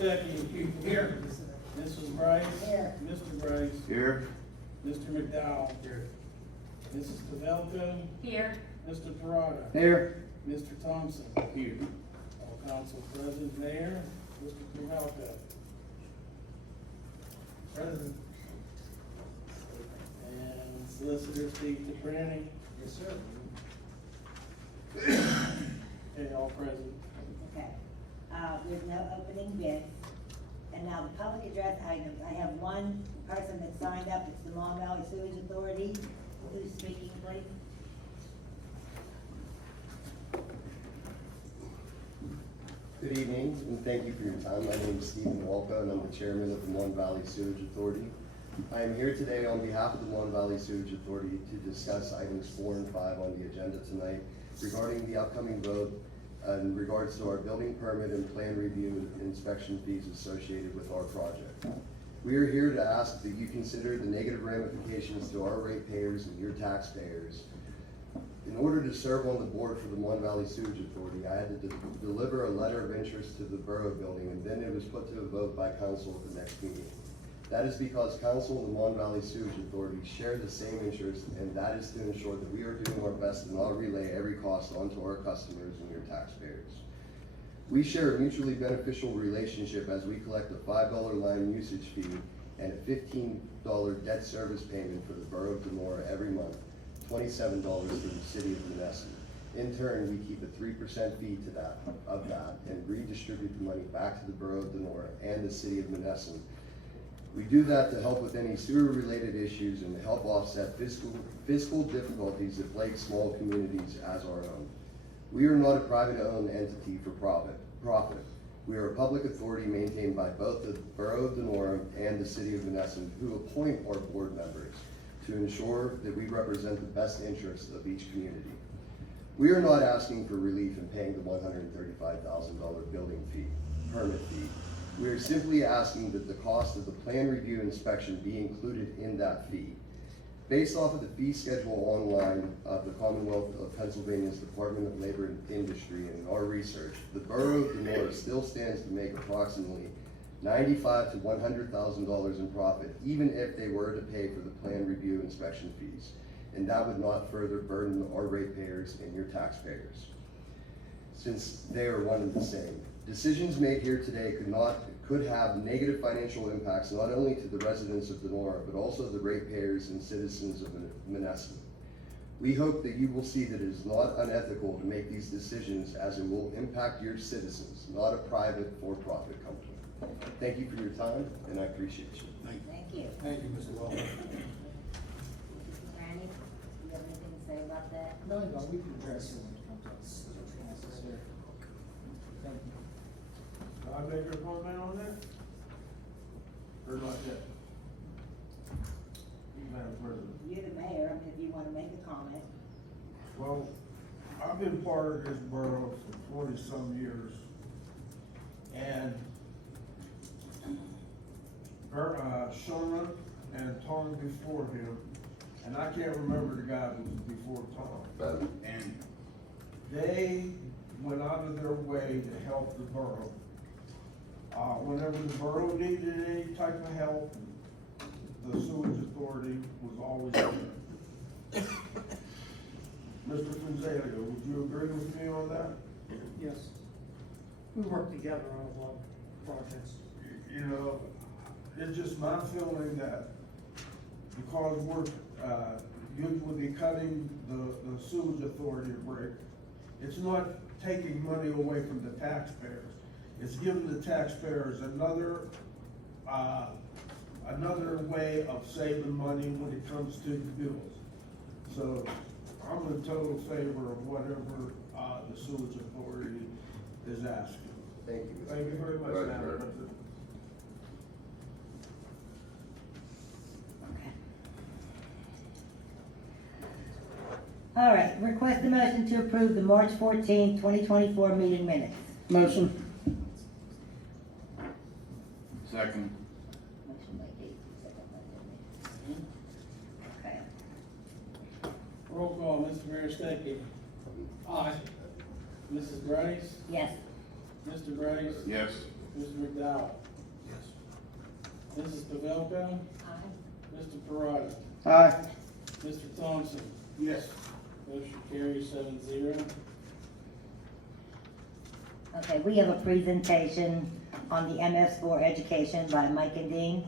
Berestecky. Here. Mrs. Brice. Here. Mr. Brice. Here. Mr. McDowell. Here. Mrs. Pavelko. Here. Mr. Perrotta. Here. Mr. Thompson. Here. All council present, Mayor. Mr. Pavelko. Present. And Solicitor Steve Toprani. Yes, sir. Okay, all present. Okay, there's no opening bids. And now the public address items, I have one person that signed up, it's the Mon Valley Sewage Authority. Who's speaking, please? Good evening, and thank you for your time. My name is Stephen Volpe, and I'm the chairman of the Mon Valley Sewage Authority. I am here today on behalf of the Mon Valley Sewage Authority to discuss items 4 and 5 on the agenda tonight regarding the upcoming vote in regards to our building permit and plan review and inspection fees associated with our project. We are here to ask that you consider the negative ramifications to our ratepayers and your taxpayers. In order to serve on the board for the Mon Valley Sewage Authority, I had to deliver a letter of interest to the Borough building, and then it was put to a vote by council at the next meeting. That is because council and the Mon Valley Sewage Authority share the same interest, and that is to ensure that we are doing our best to not relay every cost onto our customers and your taxpayers. We share a mutually beneficial relationship as we collect a $5 line usage fee and a $15 debt service payment for the Borough of Donora every month, $27 for the city of Menneson. In turn, we keep a 3% fee of that and redistribute the money back to the Borough of Donora and the city of Menneson. We do that to help with any sewer-related issues and to help offset fiscal difficulties that plague small communities as our own. We are not a private-owned entity for profit. We are a public authority maintained by both the Borough of Donora and the city of Menneson, who appoint our board members to ensure that we represent the best interests of each community. We are not asking for relief in paying the $135,000 building permit fee. We are simply asking that the cost of the plan review inspection be included in that fee. Based off of the fee schedule online of the Commonwealth of Pennsylvania's Department of Labor and Industry and our research, the Borough of Donora still stands to make approximately $95,000 to $100,000 in profit, even if they were to pay for the plan review inspection fees. And that would not further burden our ratepayers and your taxpayers, since they are one and the same. Decisions made here today could have negative financial impacts not only to the residents of Donora, but also the ratepayers and citizens of Menneson. We hope that you will see that it is not unethical to make these decisions, as it will impact your citizens, not a private for-profit company. Thank you for your time, and I appreciate you. Thank you. Thank you, Mr. Volpe. Randy, do you have anything to say about that? No, we can address it when it comes up. Necessary. Thank you. Can I make a comment on that? Or not yet? Madam President. You're the mayor, if you want to make a comment. Well, I've been part of this borough for 20-some years. And Sherman and Tom before him, and I can't remember the guy who was before Tom. And They went out of their way to help the borough. Whenever the borough needed any type of help, the sewage authority was always there. Mr. Fronzaglio, would you agree with me on that? Yes. We work together on a lot of projects. You know, it's just my feeling that because we're, usually cutting the sewage authority a break, it's not taking money away from the taxpayers. It's giving the taxpayers another way of saving money when it comes to the bills. So I'm in total favor of whatever the sewage authority is asking. Thank you. Thank you very much, Madam President. All right, request a motion to approve the March 14, 2024 meeting minutes. Motion. second. Motion by Casey, second by Dennis. Okay. Roll call, Mr. Berestecky. Aye. Mrs. Brice. Yes. Mr. Brice. Yes. Mr. McDowell? Yes. Mrs. Pavelko? Aye. Mr. Perrotta? Aye. Mr. Thompson? Yes. Motion carries 7-0. Okay, we have a presentation on the MS4 education by Mike and Dean.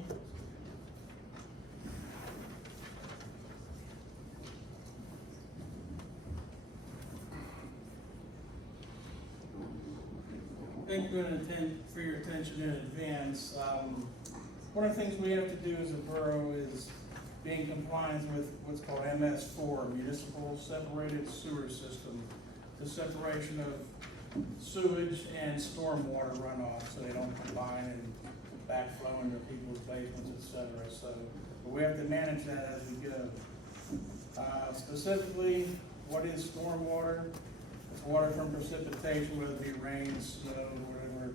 Thank you for your attention in advance. One of the things we have to do as a borough is be in compliance with what's called MS4, Municipal Separated Sewer System. The separation of sewage and stormwater runoff, so they don't combine and backflow into people's basements, et cetera. So, but we have to manage that as we go. Specifically, what is stormwater? It's water from precipitation, whether it be rain, snow, whatever,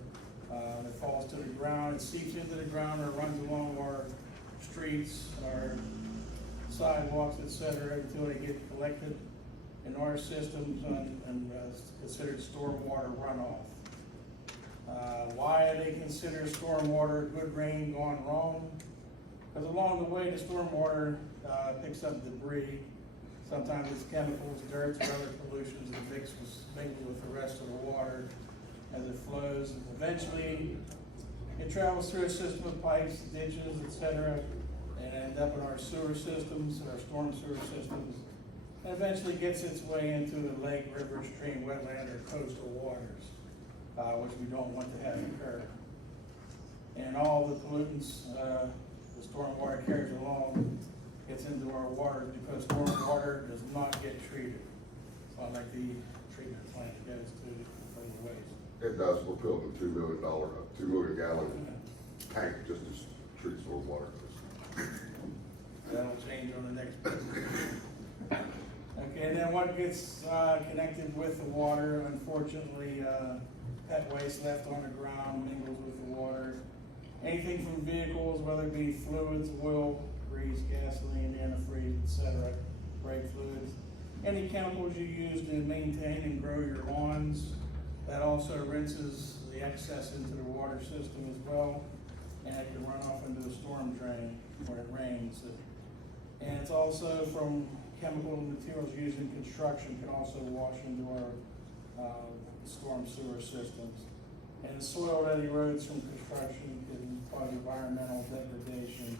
that falls to the ground. It seeps into the ground or runs along our streets, our sidewalks, et cetera, until they get collected in our systems and considered stormwater runoff. Why are they considered stormwater? Good rain gone wrong? Because along the way, the stormwater picks up debris. Sometimes it's chemicals, dirt, or other pollutions that mix with the rest of the water as it flows. Eventually, it travels through a system of pipes, ditches, et cetera, and end up in our sewer systems, our storm sewer systems, and eventually gets its way into the lake, river, stream, wetland, or coastal waters, which we don't want to have occur. And all the pollutants the stormwater carries along gets into our waters because stormwater does not get treated. It's not like the treatment plant goes to for the waste. It does, we're building a $2 million gallon tank just to treat storm water. That'll change on the next presentation. Okay, and then what gets connected with the water, unfortunately, pet waste left on the ground mingles with the water. Anything from vehicles, whether it be fluids, oil, grease, gasoline, antifreeze, et cetera, brake fluids. Any chemicals you use to maintain and grow your lawns, that also rinses the excess into the water system as well, and it can run off into the storm drain when it rains. And it's also from chemical materials used in construction can also wash into our storm sewer systems. And the soil that erodes from construction can cause environmental degradation,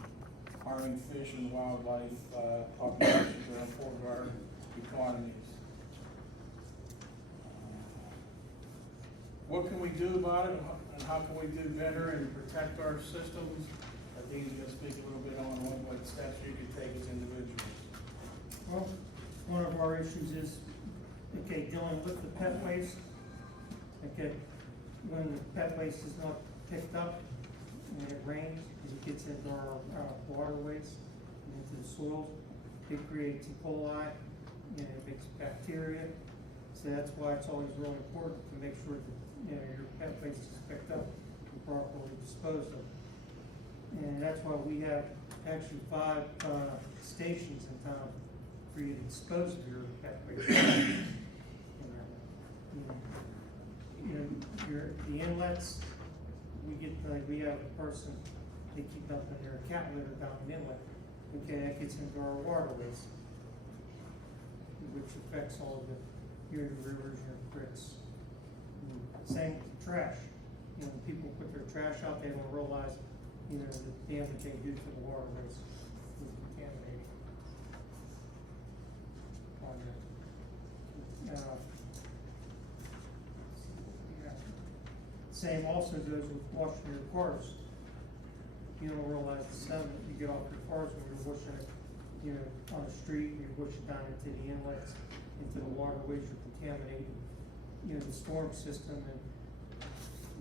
harming fish and wildlife populations that are important to our economies. What can we do about it, and how can we do better and protect our systems? I think he's gonna speak a little bit on what steps you can take as individuals. Well, one of our issues is, okay, dealing with the pet waste. Okay, when the pet waste is not picked up, when it rains, it gets into our waterways, and into the soils, it creates E. coli, and it makes bacteria. So that's why it's always really important to make sure that, your pet waste is picked up and properly disposed of. And that's why we have actually 5 stations in town for you to dispose of your pet waste. The inlets, we have a person, they keep dumping their cat litter down the inlet. Okay, that gets into our waterways, which affects all of your rivers, your creeks. Same with the trash. When people put their trash out, they don't realize, the damage they do to the waterways with contaminating. Same also goes with washing your cars. You don't realize the sediment you get off your cars when you're washing it, on the street, you're washing down into the inlets, into the waterways, you're contaminating, the storm system. And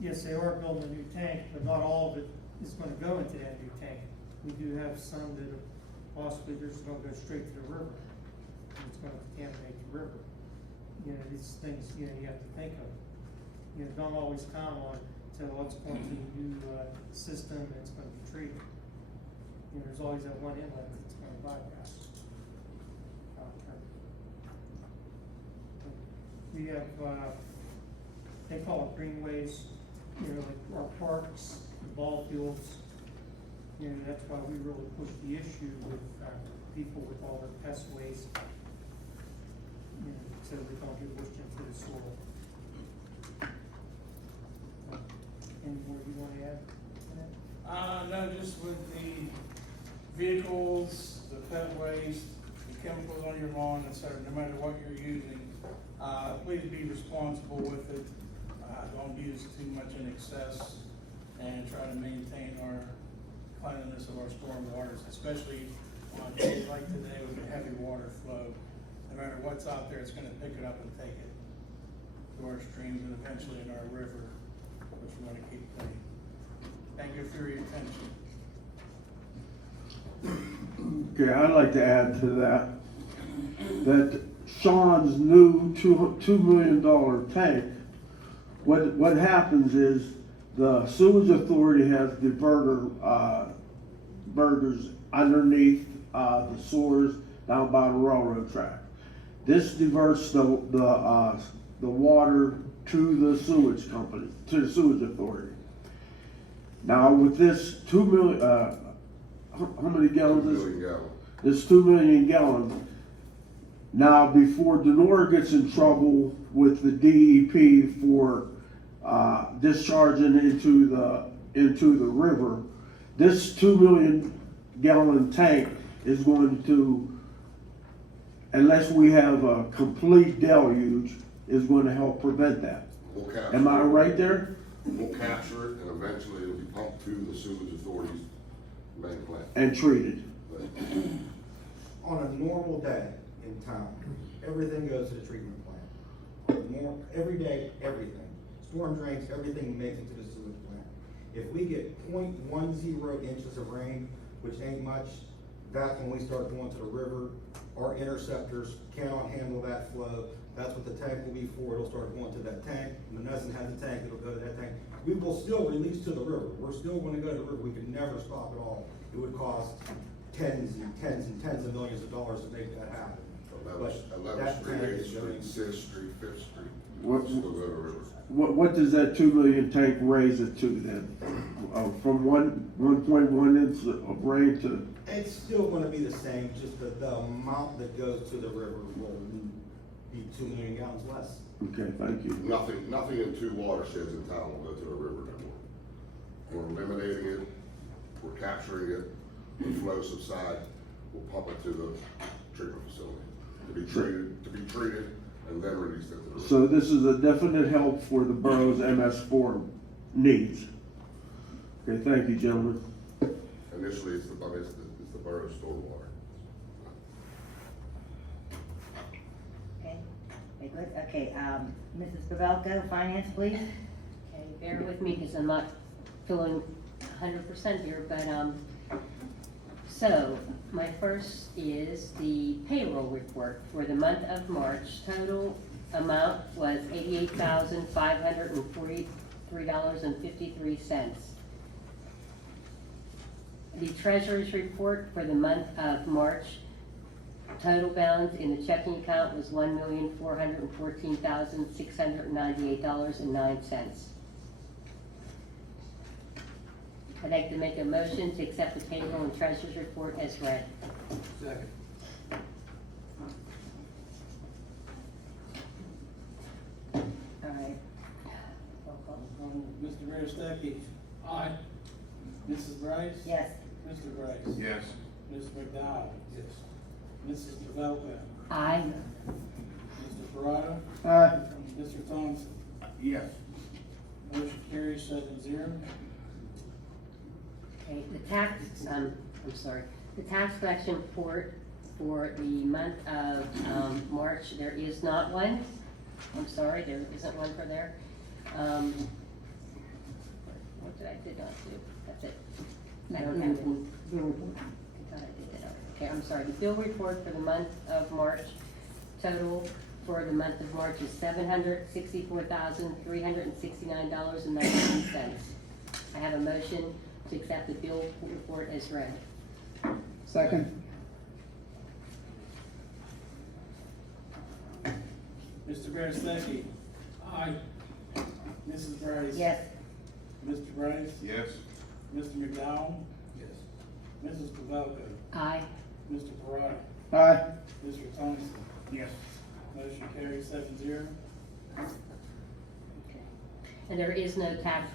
yes, they are building a new tank, but not all of it is gonna go into that new tank. We do have some that are possibly just gonna go straight to the river. And it's gonna contaminate the river. These things, you have to think of. Don't always count on to what's going to the new system and it's going to be treated. There's always that one inlet that's going to bypass. We have, they call it greenways. you know, like our parks, the ball fields. And that's why we really push the issue with, people with all their pest waste. You know, so they don't get pushed into the soil. Any more you wanna add to that? No, just with the vehicles, the pet waste, the chemicals on your lawn, et cetera, no matter what you're using, please be responsible with it. Don't use too much in excess, and try to maintain our cleanliness of our storm waters, especially on days like today with a heavy water flow. No matter what's out there, it's gonna pick it up and take it to our streams and eventually in our river, which we wanna keep clean. Thank you for your attention. Okay, I'd like to add to that Sean's new $2 million tank, what happens is the sewage authority has the burgers underneath the sewers down by the railroad track. This diverts the water to the sewage company, to the sewage authority. Now with this 2 million, how many gallons is it? 2 million gallons. This 2 million gallons. Now, before Donora gets in trouble with the DEP for discharging into the river, this 2 million gallon tank is going to, unless we have a complete deluge, is going to help prevent that. We'll capture Am I it. right there? We'll capture it, and eventually it'll be pumped to the sewage authority's main plant. And treated. But On a normal day in town, everything goes to the treatment plant. Every day, everything. Storm drains, everything makes it to the sewage plant. If we get 0.10 inches of rain, which ain't much, that's when we start going to the river. Our interceptors cannot handle that flow. That's what the tank will be for. It'll start going to that tank. Menneson has a tank, it'll go to that tank. We will still release to the river. We're still gonna go to the river. We could never stop it all. It would cost tens and tens and tens of millions of dollars to make that happen. 11th that Street, tank 8th is going- Street, 6th Street, 5th Street, What- still go to the river. What does that 2 million tank raise it to then? From 1.1 inch of rain to, It's still gonna be the same, just the amount that goes to the river will be 2 million gallons less. okay, thank you. Nothing in 2 watersheds in town will go to the river no more. We're eliminating it, we're capturing it, when flow subside, we'll pump it to the treatment facility to be treated, and then released into the river. So this is a definite help for the borough's MS4 needs. Okay, thank you, gentlemen. Initially, it's the borough's stormwater. Okay, very good. Okay, Mrs. Pavelko, finance, please. Okay, bear with me because I'm not feeling 100% here, but, so, my first is the payroll report for the month of March. Total amount was $88,543.53. The treasurer's report for the month of March, total balance in the checking account was $1,414,698.09. I'd like to make a motion to accept the payroll and treasurer's report as read. Second. All right. Roll call. Mr. Berestecky? Aye. Mrs. Brice? Yes. Mr. Brice? Yes. Mr. McDowell? Yes. Mrs. Pavelko? Aye. Mr. Perrotta? Aye. Mr. Thompson? Yes. Motion carries 7-0. Okay, the tax, I'm sorry, the tax collection report for the month of, March, there is not one. I'm sorry, there isn't one for there. What did I did not do? That's it. I don't have it. I thought I did it. Okay, I'm sorry, the bill report for the month of March, total for the month of March is $764,369.19. I have a motion to accept the bill report as read. Second. Mr. Berestecky? Aye. Mrs. Brice? Yes. Mr. Brice, Yes. Mr. McDowell, Yes. Mrs. Pavelko, Aye. Mr. Perrotta, Aye. Mr. Thompson. Yes. Motion carries 7-0. Okay. And there is no tax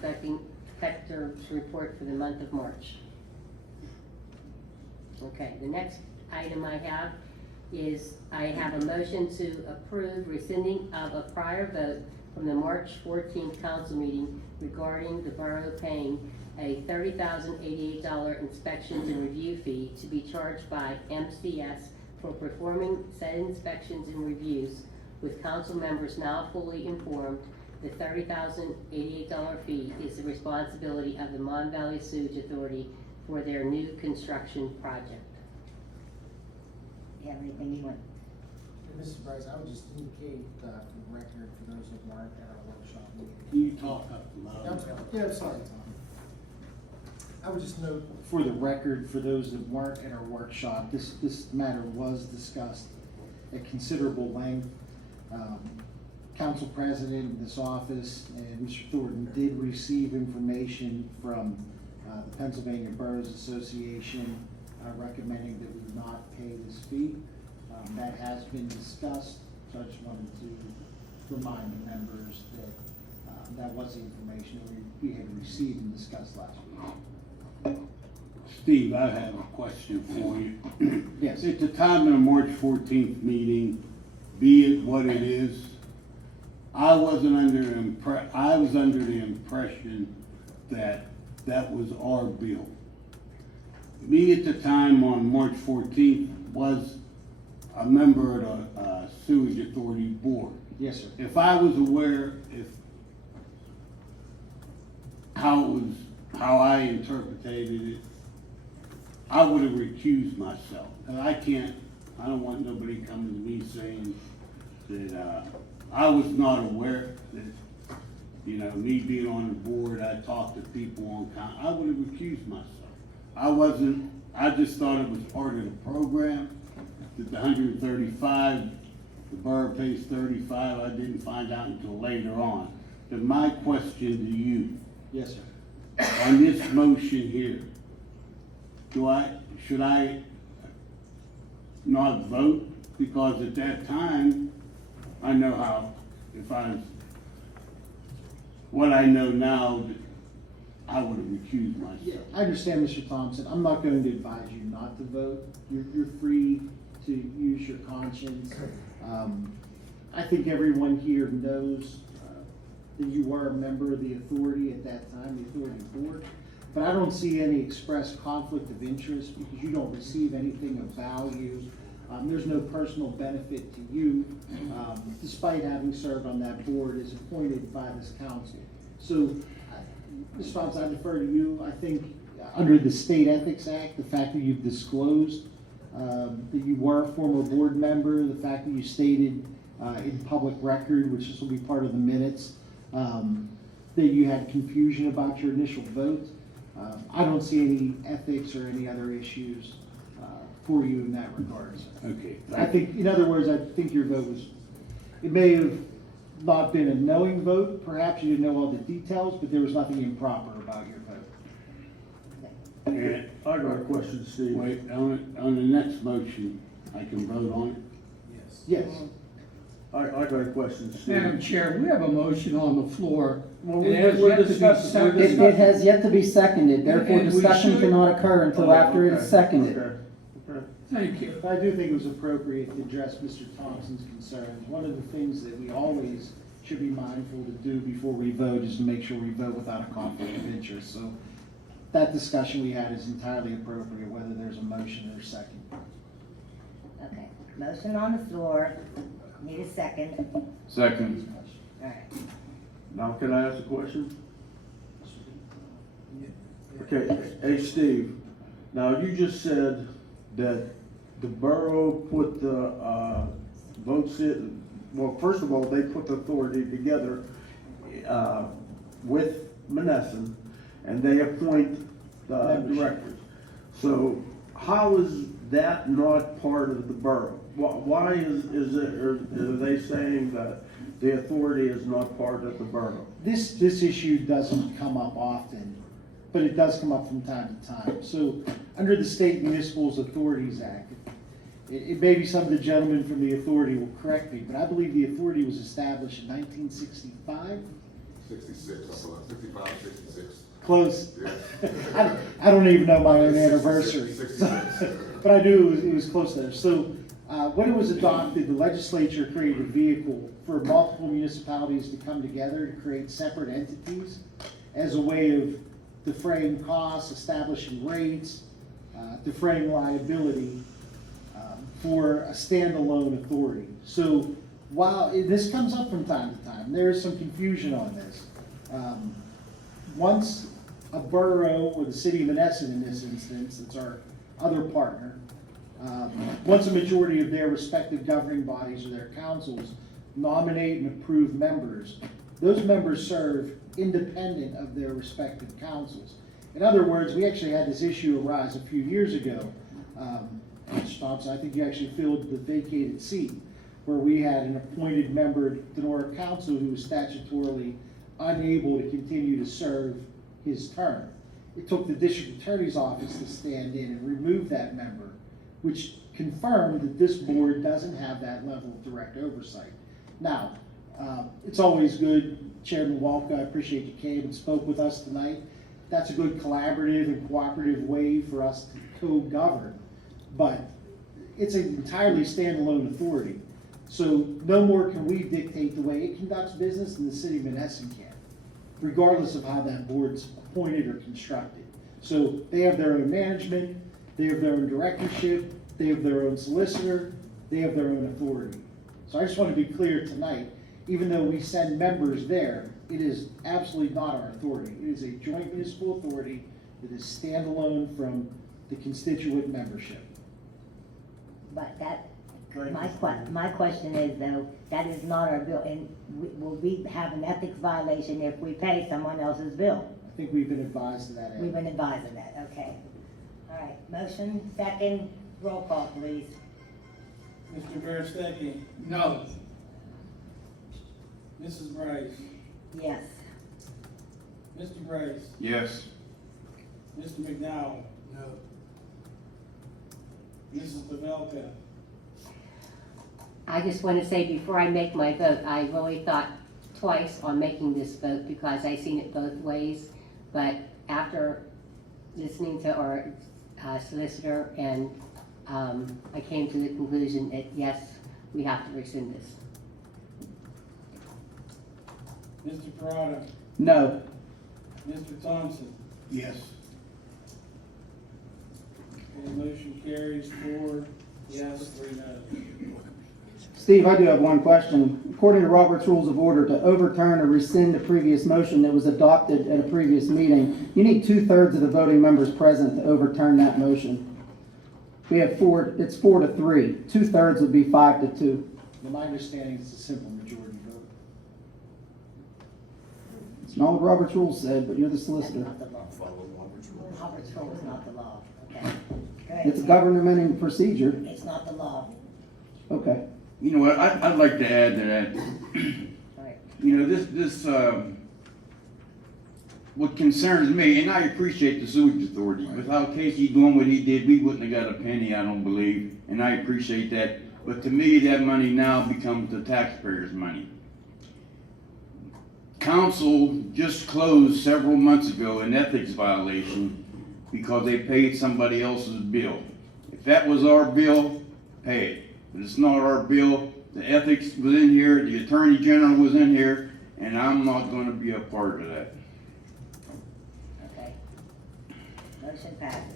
collector's report for the month of March. Okay, the next item I have is, I have a motion to approve rescinding of a prior vote from the March 14th council meeting regarding the borough paying a $30,088 inspections and review fee to be charged by MCS for performing said inspections and reviews, with council members now fully informed the $30,088 fee is the responsibility of the Mon Valley Sewage Authority for their new construction project. You have anything you want? Mr. Brice, I would just indicate, for the record, for those that weren't at our workshop meeting. You talk up loud. Yeah, I'm sorry, Tom. I would just note, for the record, for those that weren't at our workshop, this matter was discussed at considerable length. Council President in this office and Mr. Thornton did receive information from the Pennsylvania Boroughs Association recommending that we not pay this fee. That has been discussed, so I just wanted to remind the members that that was the information that we had received and discussed last week. Steve, I have a question for you. Yes. At the time of the March 14th meeting, be it what it is, I was under the impression that that was our bill. Me at the time on March 14th was a member of the Sewage Authority Board. Yes, sir. If I was aware, how I interpreted it, I would have recused myself. And I don't want nobody coming to me saying that, I was not aware that, me being on the board, I talked to people on I would have recused myself. I just thought it was part of the program, that the 135, the borough pays 35, I didn't find out until later on. But my question to you, Yes, sir. on this motion here, should I not vote? Because at that time, I know what I know now, I would have recused Yeah, myself. I understand, Mr. Thompson. I'm not going to advise you not to vote. You're free to use your conscience. I think everyone here knows that you were a member of the authority at that time, the authority board. But I don't see any express conflict of interest because you don't receive anything of value. There's no personal benefit to you, despite having served on that board as appointed by this council. So, Ms. Thompson, I defer to you. I think under the State Ethics Act, the fact that you've disclosed that you were a former board member, the fact that you stated in public record, which this will be part of the minutes, that you had confusion about your initial vote. I don't see any ethics or any other issues for you in that regard. Okay. I think, in other words, I think your vote was, it may have not been a knowing vote, perhaps you didn't know all the details, but there was nothing improper about your vote. And I got a question, Steve. wait, on the next motion, I can vote on it? Yes. I got a question, Steve. Madam Chair, we have a motion on the floor. Well, It has we're yet to be discussing- seconded. It has yet to be seconded, therefore And we discussion should- cannot occur until after it is seconded. Okay. Thank you. I do think it was appropriate to address Mr. Thompson's concerns. One of the things that we always should be mindful to do before we vote is to make sure we vote without a conflict of interest. So that discussion we had is entirely appropriate, whether there's a motion or a second. Okay, motion on the floor, need a second. Second. All right. Now, can I ask a question? Okay, hey, Steve, now you just said that the borough put the, votes in, well, first of all, they put the authority together, with Menneson, and they appoint the Membership. directors. So how is that not part of the borough? why is it, or are they saying that the authority is not part of the borough? This issue doesn't come up often, but it does come up from time to time. So, under the State Municipal Authorities Act, it may be some of the gentlemen from the authority will correct me, but I believe the authority was established in 1965. 66, I believe, 65, 66. Close. Yeah. I don't even know my own anniversary. 66. But I knew it was close there. So, when it was adopted, the legislature created a vehicle for multiple municipalities to come together to create separate entities as a way of defraying costs, establishing rates, defraying liability for a standalone authority. So while this comes up from time to time, there is some confusion on this. Once a borough, or the city of Menneson in this instance, that's our other partner, once a majority of their respective governing bodies or their councils nominate and approve members, those members serve independent of their respective councils. In other words, we actually had this issue arise a few years ago. Mr. Thompson, I think you actually filled the vacated seat, where we had an appointed member of Donora Council who was statutorily unable to continue to serve his term. It took the district attorney's office to stand in and remove that member, which confirmed that this board doesn't have that level of direct oversight. Now, it's always good, Chairman Volpe, I appreciate you came and spoke with us tonight. That's a good collaborative and cooperative way for us to co-govern, but it's an entirely standalone authority. So no more can we dictate the way it conducts business than the city of Menneson can, regardless of how that board's appointed or constructed. So they have their own management, they have their own directorship, they have their own solicitor, they have their own authority. So I just want to be clear tonight, even though we send members there, it is absolutely not our authority. It is a joint municipal authority that is standalone from the constituent membership. But that, my question is though, that is not our bill, and will we have an ethics violation if we pay someone else's bill? I think we've been advised of that. We've been advised of that, okay. All right, motion, second, roll call, please. Mr. Berestecky, No. Mrs. Brice, Yes. Mr. Brice, Yes. Mr. McDowell, No. Mrs. Pavelko. I just want to say before I make my vote, I really thought twice on making this vote because I seen it both ways. But after listening to our solicitor and I came to the conclusion that yes, we have to rescind this. Mr. Perrotta, No. Mr. Thompson. Yes. Okay, motion carries 4 yes, 3 no. Steve, I do have one question. According to Robert's Rules of Order, to overturn or rescind a previous motion that was adopted at a previous meeting, you need 2/3 of the voting members present to overturn that motion. We have it's 4-3. 2/3 would be 5-2. In my understanding, it's a simple majority vote. It's not what Robert's Rules said, but you're the solicitor. That's not the law. Robert's rule is not the law, okay. Go ahead. It's a governmental procedure. It's not the law. Okay. You know what, I'd like to add to that. All right. You know, this, what concerns me, and I appreciate the sewage authority, without Casey doing what he did, we wouldn't have got a penny, I don't believe, and I appreciate that. But to me, that money now becomes the taxpayers' money. Council just closed several months ago an ethics violation because they paid somebody else's bill. If that was our bill, pay it. But it's not our bill. The ethics was in here, the attorney general was in here, and I'm not gonna be a part of that. Okay. Motion passes.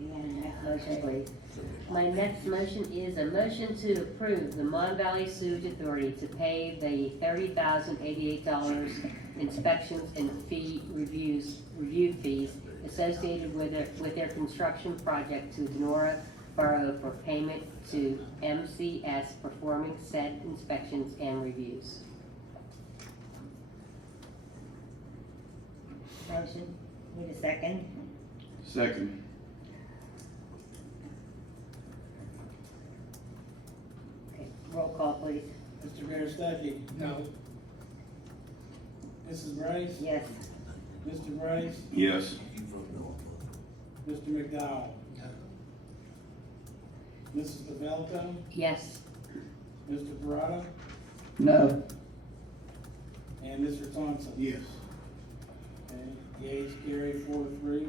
DeAnne, next motion, please. My next motion is a motion to approve the Mon Valley Sewage Authority to pay the $30,088 inspections and review fees associated with their construction project to Donora Borough for payment to MCS performing said inspections and reviews. Motion, need a second? Second. Roll call, please. Mr. Berestecky? No. Mrs. Brice? Yes. Mr. Brice? Yes. Mr. McDowell? Mrs. Pavelko? Yes. Mr. Perrotta? No. And Mr. Thompson? Yes. Okay, yeas carried 4-3.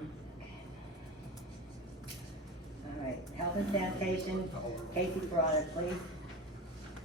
All right, health and sanitation, Casey Perrotta, please.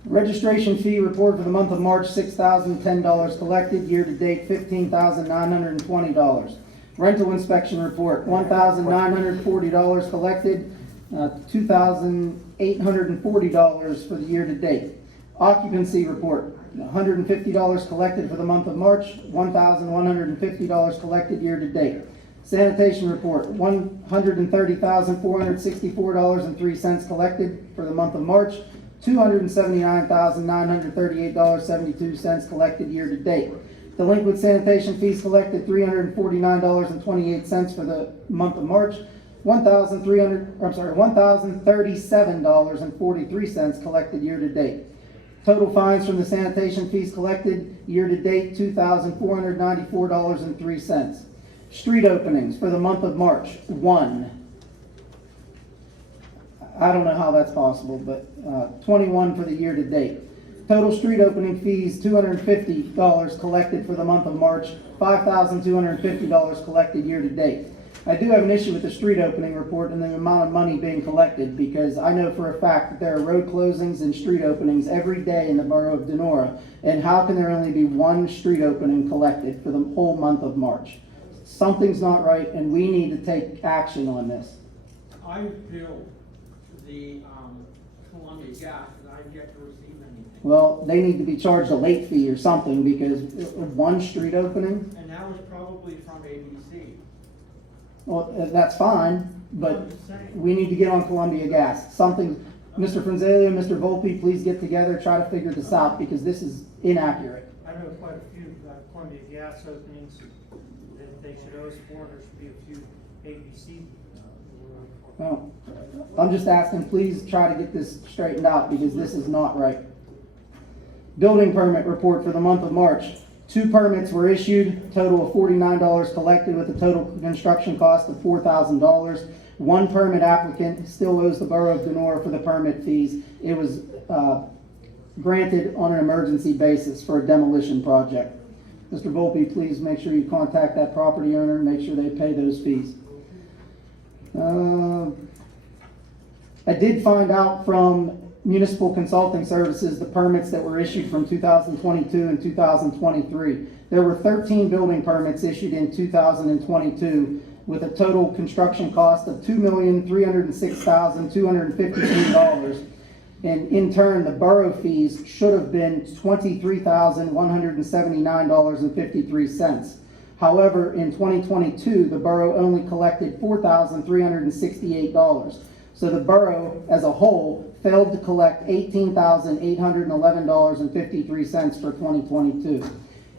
Registration fee report for the month of March, $6,010 collected, year-to-date $15,920. Rental inspection report, $1,940 collected, $2,840 for the year-to-date. Occupancy report, $150 collected for the month of March, $1,150 collected year-to-date. Sanitation report, $130,464.03 collected for the month of March, $279,938.72 collected year-to-date. Delinquent sanitation fees collected, $349.28 for the month of March, $1,037.43 collected year-to-date. Total fines from the sanitation fees collected year-to-date, $2,494.03. Street openings for the month of March, 1. I don't know how that's possible, but 21 for the year-to-date. Total street opening fees, $250 collected for the month of March, $5,250 collected year-to-date. I do have an issue with the street opening report and the amount of money being collected, because I know for a fact that there are road closings and street openings every day in the borough of Donora, and how can there only be one street opening collected for the whole month of March? Something's not right, and we need to take action on this. I billed the Columbia Gas, and I've yet to receive anything. Well, they need to be charged a late fee or something, because one street opening, And that was probably from ABC. well, that's fine, but I'm just saying. we need to get on Columbia Gas. Something, Mr. Fronzaglio, Mr. Volpe, please get together, try to figure this out, because this is inaccurate. I know quite a few Columbia gas openings that they should owe us for. There should be a few ABC. Well, I'm just asking, please try to get this straightened out, because this is not right. Building permit report for the month of March. 2 permits were issued, total of $49 collected, with a total construction cost of $4,000. 1 permit applicant still owes the borough of Donora for the permit fees. It was granted on an emergency basis for a demolition project. Mr. Volpe, please make sure you contact that property owner and make sure they pay those fees. I did find out from Municipal Consulting Services the permits that were issued from 2022 and 2023. There were 13 building permits issued in 2022 with a total construction cost of $2,306,252. And in turn, the borough fees should have been $23,179.53. However, in 2022, the borough only collected $4,368. So the borough as a whole failed to collect $18,811.53 for 2022.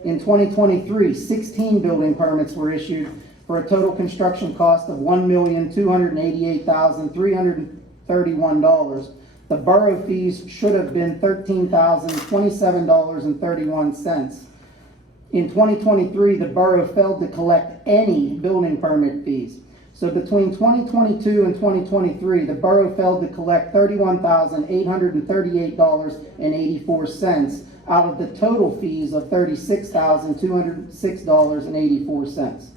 In 2023, 16 building permits were issued for a total construction cost of $1,288,331. The borough fees should have been $13,027.31. In 2023, the borough failed to collect any building permit fees. So between 2022 and 2023, the borough failed to collect $31,838.84 out of the total fees of $36,206.84.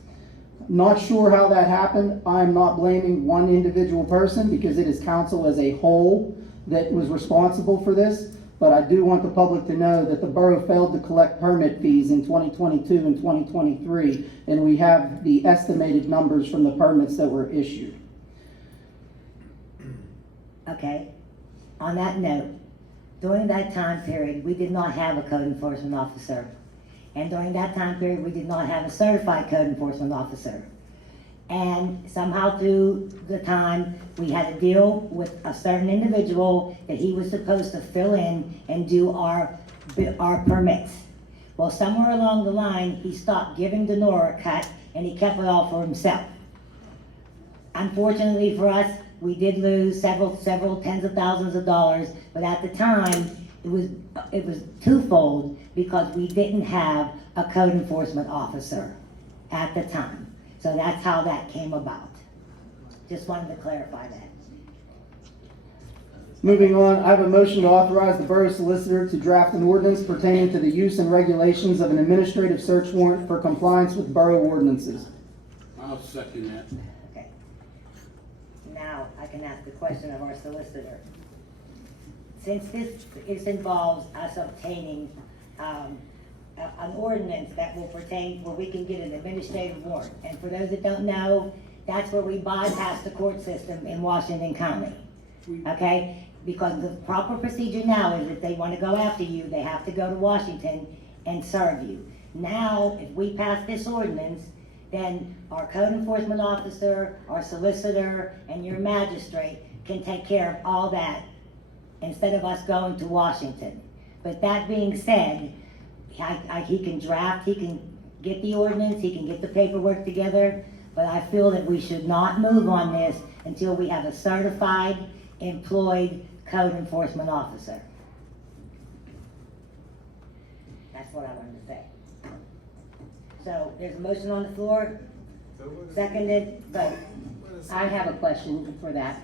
Not sure how that happened. I'm not blaming one individual person, because it is council as a whole that was responsible for this. But I do want the public to know that the borough failed to collect permit fees in 2022 and 2023, and we have the estimated numbers from the permits that were issued. Okay, on that note, during that time period, we did not have a code enforcement officer. And during that time period, we did not have a certified code enforcement officer. And somehow through the time, we had to deal with a certain individual that he was supposed to fill in and do our permits. Well, somewhere along the line, he stopped giving Donora a cut, and he kept it all for himself. Unfortunately for us, we did lose several tens of thousands of dollars, but at the time, it was twofold because we didn't have a code enforcement officer at the time. So that's how that came about. Just wanted to clarify that. Moving on, I have a motion to authorize the Borough Solicitor to draft an ordinance pertaining to the use and regulations of an administrative search warrant for compliance with borough ordinances. I'll second that. Okay. Now I can ask the question of our solicitor. Since this involves us obtaining an ordinance that will pertain where we can get an administrative warrant. And for those that don't know, that's where we bypass the court system in Washington County. Okay? Because the proper procedure now is if they want to go after you, they have to go to Washington and serve you. Now, if we pass this ordinance, then our code enforcement officer, our solicitor, and your magistrate can take care of all that instead of us going to Washington. But that being said, he can draft, he can get the ordinance, he can get the paperwork together, but I feel that we should not move on this until we have a certified, employed code enforcement officer. That's what I wanted to say. So there's a motion on the floor, seconded, vote. I have a question for that.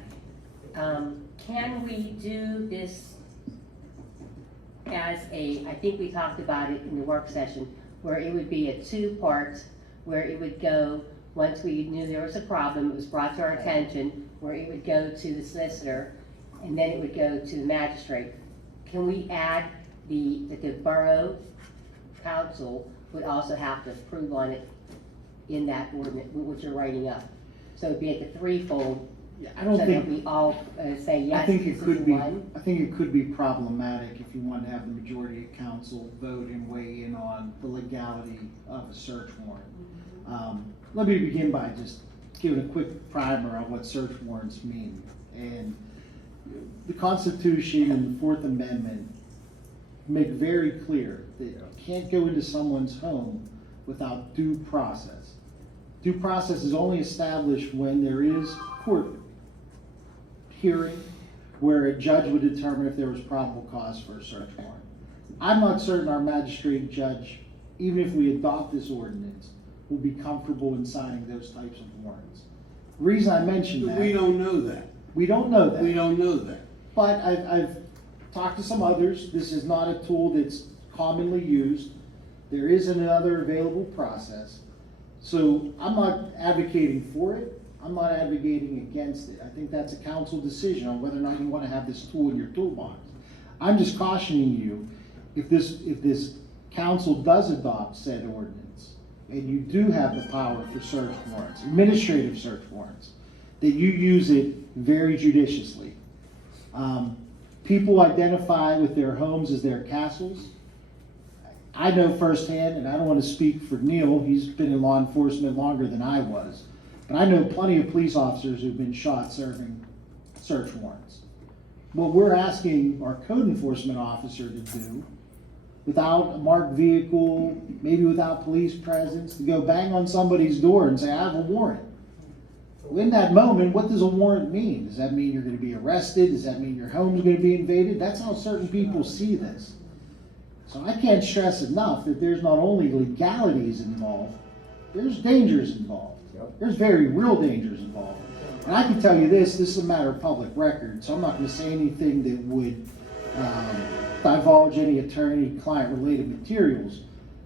Can we do this as I think we talked about it in the work session, where it would be a two-part, where it would go, once we knew there was a problem, it was brought to our attention, where it would go to the solicitor, and then it would go to the magistrate. Can we add that the borough council would also have to approve on it in that ordinance, which you're writing up? So it'd be at the threefold. Yeah, I don't so think. that we all say yes. I think this it is could be, one. I think it could be problematic if you want to have the majority of council vote and weigh in on the legality of a search warrant. Let me begin by just giving a quick primer on what search warrants mean. And the Constitution and the Fourth Amendment make very clear that you can't go into someone's home without due process. Due process is only established when there is court hearing where a judge would determine if there was probable cause for a search warrant. I'm not certain our magistrate judge, even if we adopt this ordinance, will be comfortable in signing those types of warrants. The reason I mention that. We don't know that. We don't know that. We don't know that. But I've talked to some others. This is not a tool that's commonly used. There is another available process. So I'm not advocating for it. I'm not advocating against it. I think that's a council decision on whether or not you want to have this tool in your toolbox. I'm just cautioning you, if this council does adopt said ordinance, and you do have the power for search warrants, administrative search warrants, that you use it very judiciously. People identify with their homes as their castles. I know firsthand, and I don't want to speak for Neal, he's been in law enforcement longer than I was, but I know plenty of police officers who've been shot serving search warrants. What we're asking our code enforcement officer to do, without a marked vehicle, maybe without police presence, to go bang on somebody's door and say, I have a warrant. In that moment, what does a warrant mean? Does that mean you're going to be arrested? Does that mean your home's going to be invaded? That's how certain people see this. So I can't stress enough that there's not only legalities involved, there's dangers involved. There's very real dangers involved. And I can tell you this is a matter of public record, so I'm not going to say anything that would divulge any attorney-client related materials.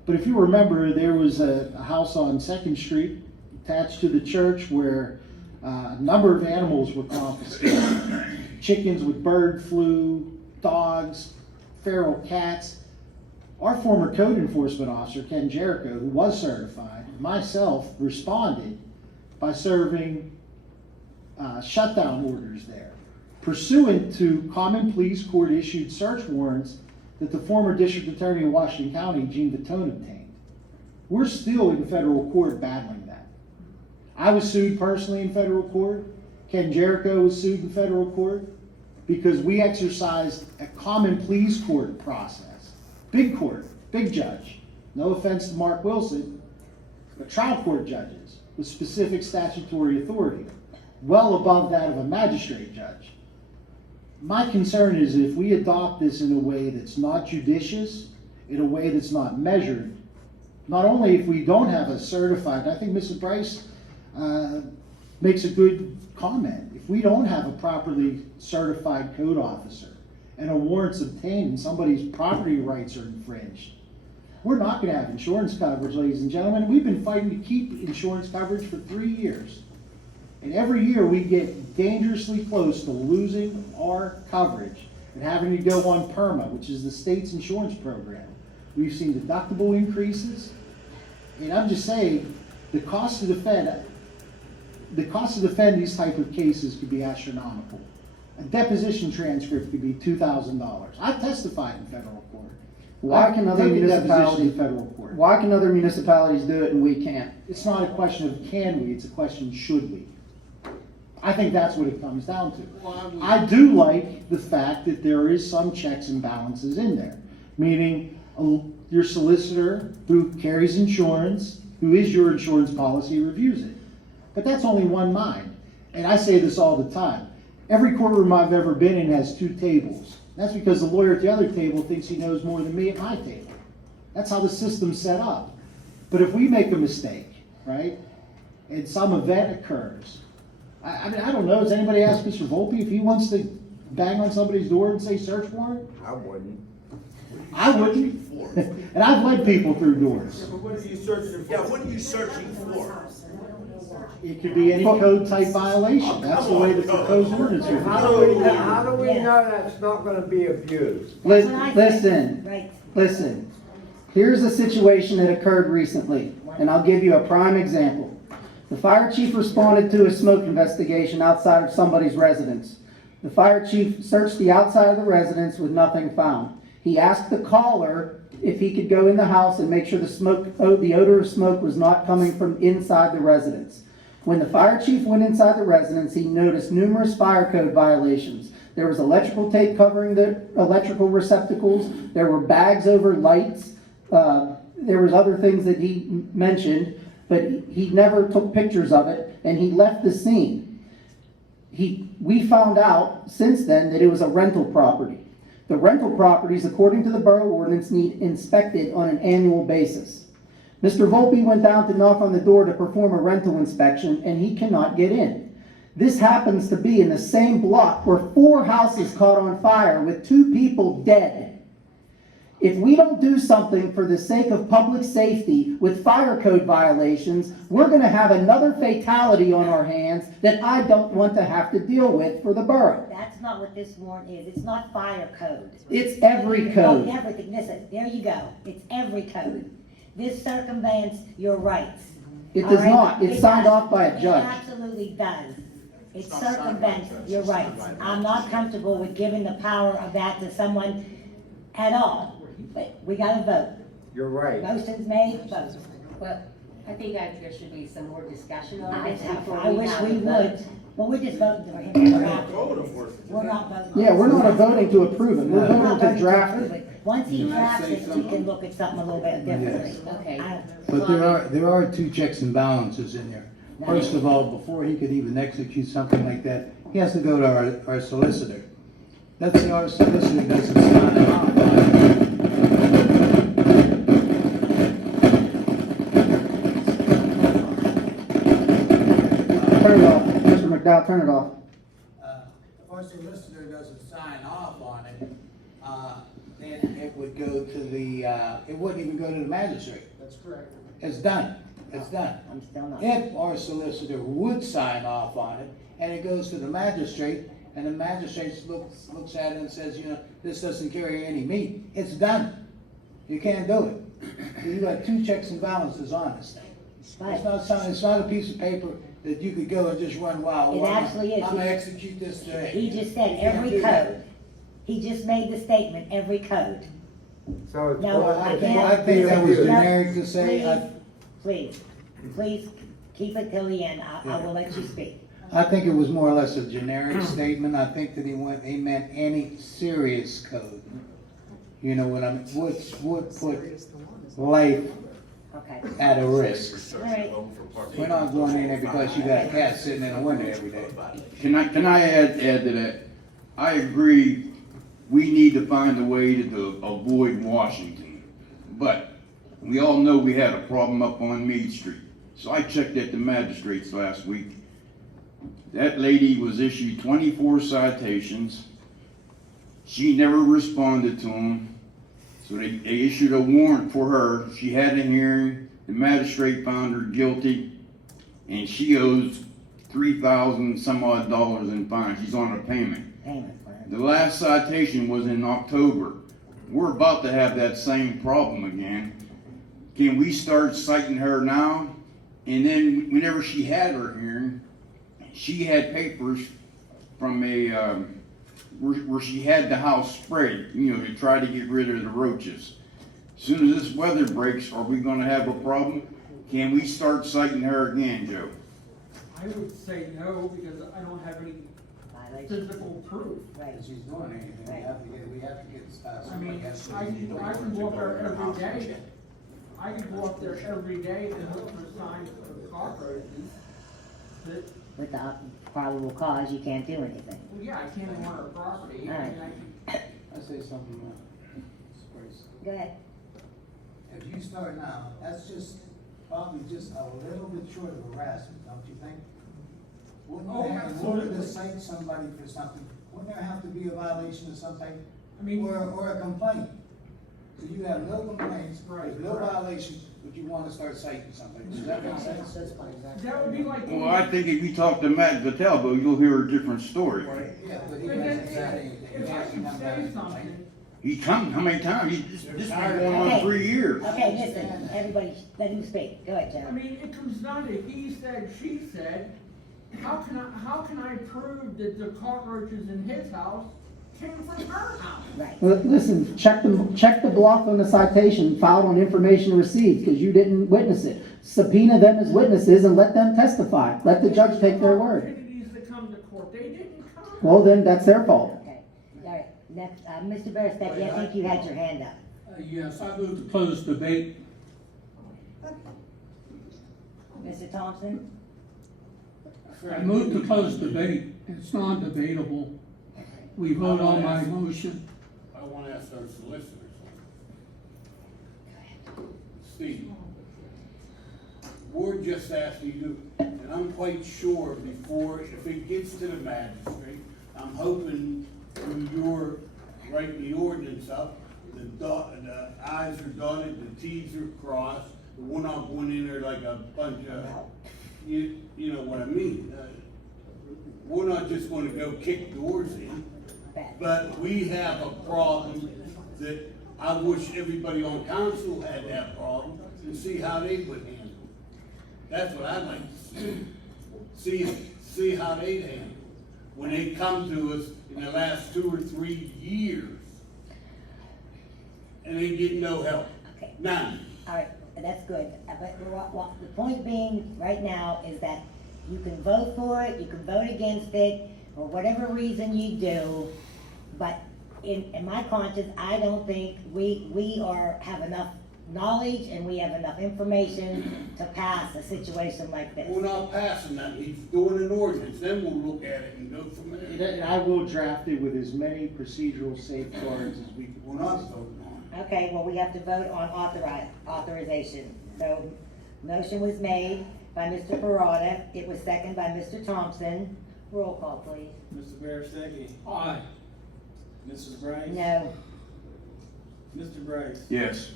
But if you remember, there was a house on 2nd Street attached to the church where a number of animals were confiscated. Chickens with bird flu, dogs, feral cats. Our former code enforcement officer, Ken Jericho, who was certified, myself responded by serving shutdown orders there, pursuant to common police court issued search warrants that the former district attorney of Washington County, Gene Vitone, obtained. We're still in federal court battling that. I was sued personally in federal court. Ken Jericho was sued in federal court because we exercised a common police court process. Big court, big judge. No offense to Mark Wilson, but trial court judges with specific statutory authority, well above that of a magistrate judge. My concern is if we adopt this in a way that's not judicious, in a way that's not measured, not only if we don't have a certified, I think Mrs. Brice makes a good comment. If we don't have a properly certified code officer and a warrant's obtained and somebody's property rights are infringed, we're not gonna have insurance coverage, ladies and gentlemen. We've been fighting to keep insurance coverage for 3 years. And every year we get dangerously close to losing our coverage and having to go on PERMA, which is the state's insurance program. We've seen deductible increases. And I'm just saying, the cost to defend these type of cases could be astronomical. A deposition transcript could be $2,000. I've testified in federal court. Why can other I've taken depositions municipalities, in federal court. why can other municipalities do it and we can't? It's not a question of can we, it's a question should we. I think that's what it comes down to. I do like the fact that there is some checks and balances in there, meaning your solicitor who carries insurance, who is your insurance policy, reviews it. But that's only one mind. And I say this all the time. Every courtroom I've ever been in has 2 tables. That's because the lawyer at the other table thinks he knows more than me at my table. That's how the system's set up. But if we make a mistake, right, and some event occurs, I mean, I don't know, has anybody asked Mr. Volpe if he wants to bang on somebody's door and say search warrant? I wouldn't. I wouldn't. And I've led people through doors. But what are you searching for? Yeah, what are you searching for? It could be any code type violation. That's the way the proposed ordinance would How be. do we know that's not gonna be abused? That's what I think. Listen, Right. listen. Here's a situation that occurred recently, and I'll give you a prime example. The fire chief responded to a smoke investigation outside of somebody's residence. The fire chief searched the outside of the residence with nothing found. He asked the caller if he could go in the house and make sure the odor of smoke was not coming from inside the residence. When the fire chief went inside the residence, he noticed numerous fire code violations. There was electrical tape covering the electrical receptacles. There were bags over lights. There was other things that he mentioned, but he never took pictures of it, and he left the scene. We found out since then that it was a rental property. The rental properties, according to the borough ordinance, need inspected on an annual basis. Mr. Volpe went down to knock on the door to perform a rental inspection, and he cannot get in. This happens to be in the same block where 4 houses caught on fire with 2 people dead. If we don't do something for the sake of public safety with fire code violations, we're going to have another fatality on our hands that I don't want to have to deal with for the borough. That's not what this warrant is. It's not fire code. It's every code. Oh, everything. Listen, there you go. It's every code. This circumvents your rights. It All does right? not. It's It signed does. off by a judge. It absolutely does. It circumvents your rights. I'm not comfortable with giving the power of that to someone at all. But we gotta vote. You're right. Motion's made, vote. Well, I think there should be some more discussion on I this before I we wish have we a vote. would. Well, we're just voting for him. We're not voting. Yeah, we're not voting to approve it. We're We're not voting to voting draft approve it. Once he Can I drafts say it, we something? can look at something a little bit differently. Okay. But there are 2 checks and balances in there. First of all, before he could even execute something like that, he has to go to our solicitor. That's our solicitor doesn't sign it off on it. Turn it off. Mr. McDowell, turn it off. If our solicitor doesn't sign off on it, then it would go to the, it wouldn't even go to the magistrate. That's correct. It's done. It's done. I'm still not. If our solicitor would sign off on it, and it goes to the magistrate, and the magistrate looks at it and says, you know, this doesn't carry any meat, it's done. You can't do it. So you got 2 checks and balances on this thing. It's not a piece of paper that you could go and just run wild. It actually is. I'm gonna execute this today. He just said You can't every do that. code. He just made the statement, every code. So it's No, Well, I I think can't. that was No, generic to say, Please, keep it till the end. I will let you speak. I think it was more or less a generic statement. I think that he meant any serious code. You know what I mean? Would put life Okay. at a risk. All right. We're not going in there because you got a cat sitting in a window every day. Can I add to that? I agree, we need to find a way to avoid Washington. But we all know we had a problem up on Meade Street. So I checked at the magistrates last week. That lady was issued 24 citations. She never responded to them. So they issued a warrant for her. She had a hearing. The magistrate found her guilty. And she owes $3,000 some odd in fine. She's on a payment. Payment plan. The last citation was in October. We're about to have that same problem again. Can we start citing her now? And then whenever she had her hearing, she had papers from where she had the house sprayed, to try to get rid of the roaches. As soon as this weather breaks, are we gonna have a problem? Can we start citing her again, Joe? I would say no, because I don't have any physical proof. Right. If she's doing anything, we have to get, I somebody mean, has to. I can go up there every day. I can go up there every day and look for signs of cockroaches. That, With the probable cause, you can't do anything. well, yeah, I can't on our property. All right. I say something, Brice. Go ahead. If you start now, that's just, probably just a little bit short of harassment, don't you think? Wouldn't Oh, they have to absolutely. cite somebody for something? Wouldn't there have to be a violation of something? I mean, Or a complaint? So you have no complaints, Right, there's no right. violations, but you wanna start citing somebody. Does that make sense? that would be like. Well, I think if you talk to Matt Vitelbo, you'll hear a different story. Yeah, but he But then, hasn't said anything. He if I hasn't can come back say and complained. something, He come, how many times? This been going on Okay. 3 years. Okay, listen, everybody, let him speak. Go ahead, I Joe. mean, it comes down to he said, she said. How can I prove that the cockroaches in his house came from her house? Right. Listen, check the block on the citation filed on information received, because you didn't witness it. Subpoena them as witnesses and let them testify. Let the judge take their word. Opportunities to come to court, they didn't come. Well, then, that's their fault. Okay. All right, next, Mr. Berestecky, I think you had your hand up. Yes, I move to close debate. Mr. Thompson? I move to close debate. It's non-debatable. We vote on my motion. I want to ask our solicitor something. Steve, we're just asking you, and I'm quite sure before, if it gets to the magistrate, I'm hoping through your writing the ordinance up, the I's are dotted, the T's are crossed, we're not going in there like a bunch of, you know what I mean? We're not just gonna go kick doors in. But we have a problem that I wish everybody on council had that problem and see how they would handle it. That's what I'd like to see. See how they'd handle it. When they come to us in the last 2 or 3 years and they get no help. Okay. None. All right, that's good. But the point being right now is that you can vote for it, you can vote against it, for whatever reason you do. But in my conscience, I don't think we have enough knowledge and we have enough information to pass a situation like this. We're not passing that. He's doing an ordinance. Then we'll look at it and go from there. And I will draft it with as many procedural safeguards as we can. We're not voting on it. Okay, well, we have to vote on authorization. So, motion was made by Mr. Perrotta, it was seconded by Mr. Thompson. Roll call, please. Mr. Berestecky, Aye. Mrs. Brice. No. Mr. Brice, Yes.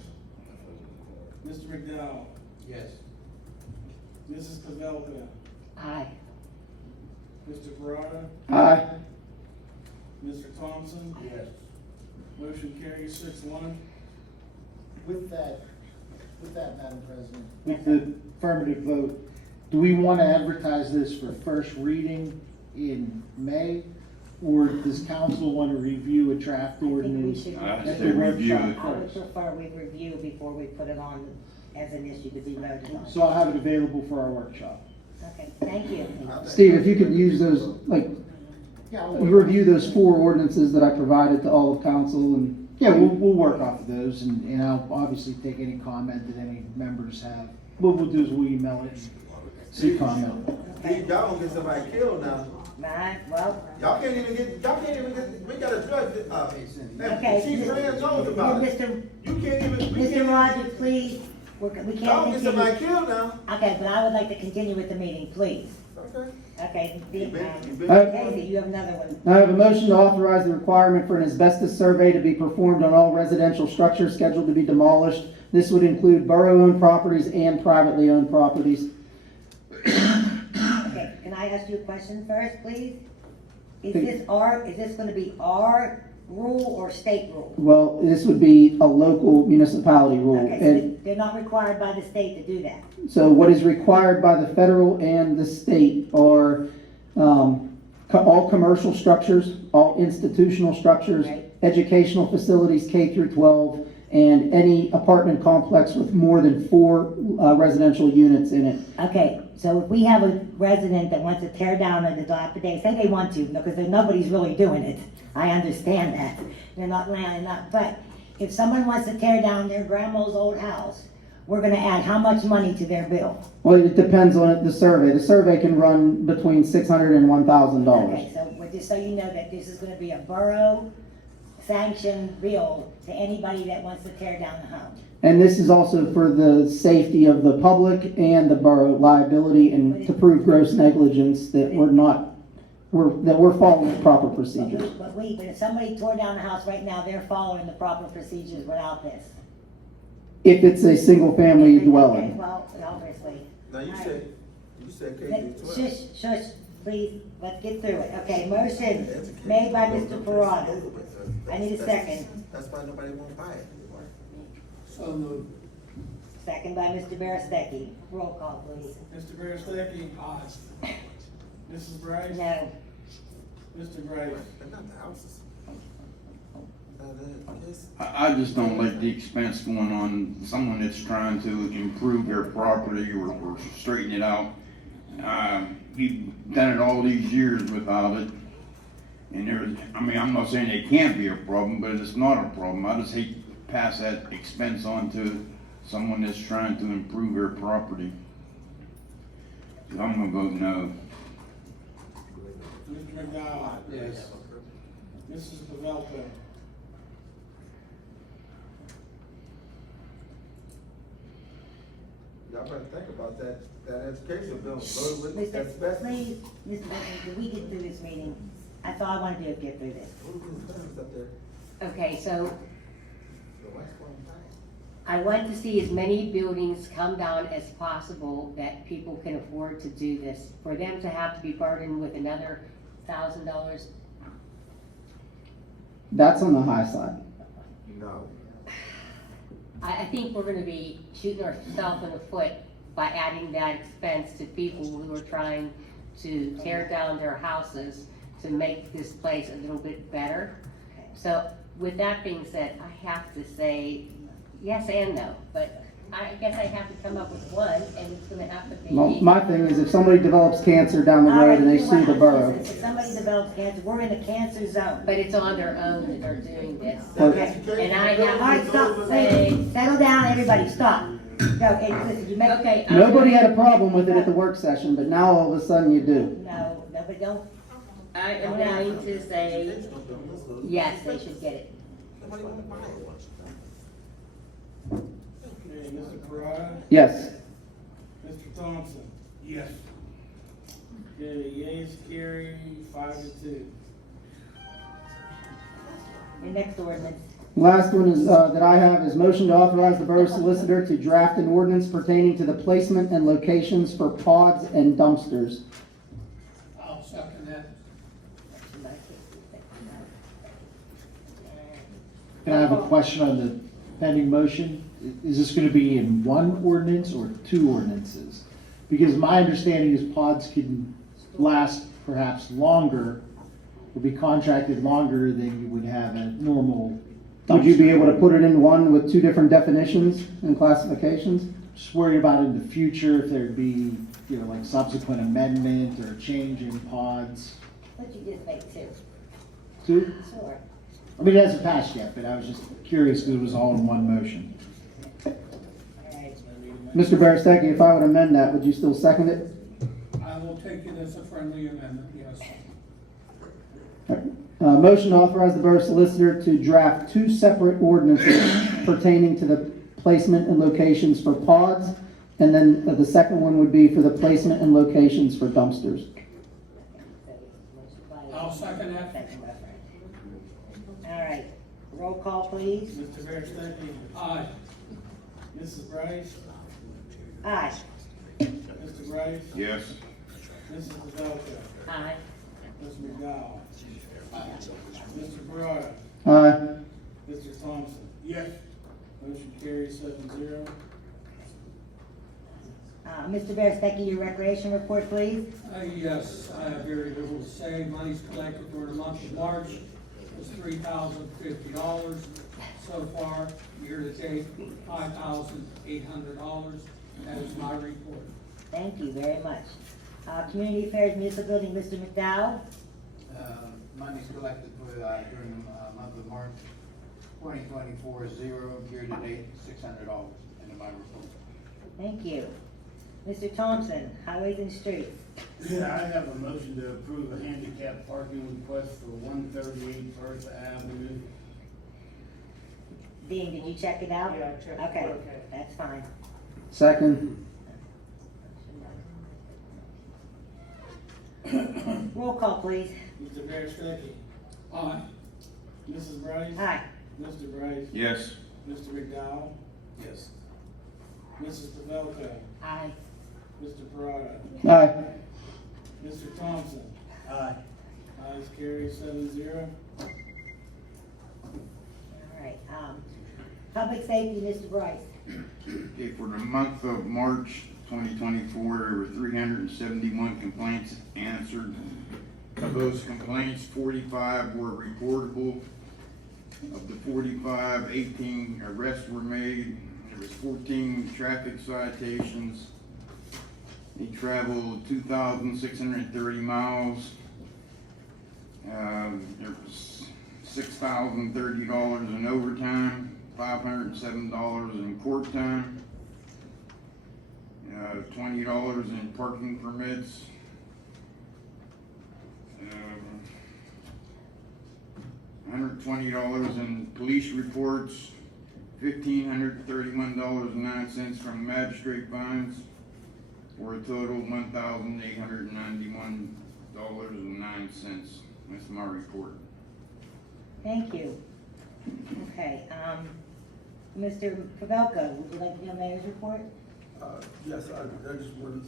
Mr. McDowell, Yes. Mrs. Pavelko, Aye. Mr. Perrotta, Aye. Mr. Thompson. Yes. Motion carries 6-1. With that, Madam President. With the affirmative vote, do we want to advertise this for first reading in May? Or does council want to review a draft I think we ordinance should. I at say the review workshop it. I would first? prefer we review before we put it on as an issue to be voted on. So I'll have it available for our workshop. Okay, thank you. Steve, if you could use those, like, you review those 4 ordinances that I provided to all of council, and Yeah, we'll work off of those, and I'll obviously take any comment that any members have. What we'll do is we'll email it and see comment. Y'all gonna get somebody killed now. Right, well, Y'all can't even get, we got a judge, okay. Chief Rands knows about it. Mr. You can't even, we Mr. can't Rogers, please, we can't Y'all get somebody continue. killed now. Okay, but I would like to continue with the meeting, please. Okay. Okay, You been- Daisy, you have another one. I have a motion to authorize the requirement for an asbestos survey to be performed on all residential structures scheduled to be demolished. This would include borough-owned properties and privately owned properties. Okay, can I ask you a question first, please? Is this gonna be our rule or state rule? Well, this would be a local municipality rule. Okay, And so they're not required by the state to do that. so what is required by the federal and the state are all commercial structures, all institutional structures, Right. educational facilities K through 12, and any apartment complex with more than 4 residential units in it. Okay, so if we have a resident that wants to tear down a dilapidated, say they want to, because nobody's really doing it. I understand that. They're not landing up, but if someone wants to tear down their grandma's old house, we're gonna add how much money to their bill? Well, it depends on the survey. The survey can run between $600 and $1,000. Okay, so, but just so you know that this is gonna be a borough sanctioned bill to anybody that wants to tear down the home. And this is also for the safety of the public and the borough liability and to prove gross negligence that we're following the proper procedures. But if somebody tore down the house right now, they're following the proper procedures without this. If it's a single-family Okay, dwelling. well, obviously. Now, you said K Let- through 12. Shush, shush, please, let's get through it. Okay, motion made by Mr. Perrotta. I need a second. That's why nobody won't buy it. So moved. Second by Mr. Berestecky. Roll call, please. Mr. Berestecky? Aye. Mrs. Brice? No. Mr. Brice? But not the houses. I just don't like the expense going on someone that's trying to improve their property or straighten it out. You've done it all these years without it. And I'm not saying it can't be a problem, but it's not a problem. I just hate to pass that expense on to someone that's trying to improve their property. So I'm gonna vote no. Mr. McDowell? Yes. Mrs. Pavelko? Y'all better think about that education bill. Vote with Mr. asbestos. Please, Mr. President, can we get through this meeting? That's all I want to do is get through this. Up there. Okay, so The West Point Bank. I want to see as many buildings come down as possible that people can afford to do this. For them to have to be burdened with another $1,000, That's on the high side. No. I think we're gonna be shooting ourselves in the foot by adding that expense to people who are trying to tear down their houses to make this place a little bit better. So with that being said, I have to say yes and no, but I guess I have to come up with one, and it's gonna have to be. Well, my thing is if somebody develops cancer down the All road right, and they you know sue what? the borough. If somebody develops cancer, we're in the cancer zone. But it's on their own that they're doing this. Okay. And I All right, have to stop, say, settle down, everybody, stop. Go, hey, listen, you make. okay. Nobody had a problem with it at the work session, but now all of a sudden you do. No, but don't. I am going to say, yes, they should get it. Nobody want to buy it. Okay, Mr. Perrotta? Yes. Mr. Thompson? Yes. Okay, yeas carry 5-2. Your next ordinance. Last one is, that I have is motion to authorize the borough solicitor to draft an ordinance pertaining to the placement and locations for pods and dumpsters. I'll second that. And I have a question on the pending motion. Is this gonna be in one ordinance or 2 ordinances? Because my understanding is pods can last perhaps longer, will be contracted longer than you would have a normal dumpster. Would you be able to put it in one with 2 different definitions and classifications? Just worried about in the future if there'd be, like subsequent amendment or change in pods. But you just make 2. 2? Sure. I mean, it hasn't passed yet, but I was just curious because it was all in one motion. All right. Mr. Berestecky, if I would amend that, would you still second it? I will take it as a friendly amendment, yes. Motion to authorize the Borough Solicitor to draft 2 separate ordinances pertaining to the placement and locations for pods, and then the second one would be for the placement and locations for dumpsters. I'll second that. Second by Frank. All right, roll call, please. Mr. Berestecky? Aye. Mrs. Brice? Aye. Mr. Brice? Yes. Mrs. Pavelko? Aye. Mr. McDowell? Mr. Perrotta? Aye. Mr. Thompson? Yes. Motion carries 7-0. Mr. Berestecky, your recreation report, please. Yes, I have very little to say. Money's collected for the month of March was $3,050. So far, year to date, $5,800. That is my report. Thank you very much. Community Affairs Municipal Building, Mr. McDowell. Money's collected for, during the month of March 2024 is zero, year to date, $600 in my report. Thank you. Mr. Thompson, Highways and Streets. Yeah, I have a motion to approve a handicap parking request for 138 First Avenue. Dean, did you check it out? Yeah, I checked it. Okay, Okay. that's fine. Second. Roll call, please. Mr. Berestecky? Aye. Mrs. Brice? Aye. Mr. Brice? Yes. Mr. McDowell? Yes. Mrs. Pavelko? Aye. Mr. Perrotta? Aye. Mr. Thompson? Aye. Ayes carry 7-0. All right, Public Safety, Mr. Brice. Okay, for the month of March 2024, there were 371 complaints answered. Of those complaints, 45 were reportable. Of the 45, 18 arrests were made. There was 14 traffic citations. They traveled 2,630 miles. There was $6,030 in overtime, $507 in court time, $20 in parking permits, $120 in police reports, $1,531.09 from magistrate fines, for a total of $1,891.09. That's my report. Thank you. Okay, Mr. Pavelko, would you like to do a mayor's report? Yes, I just want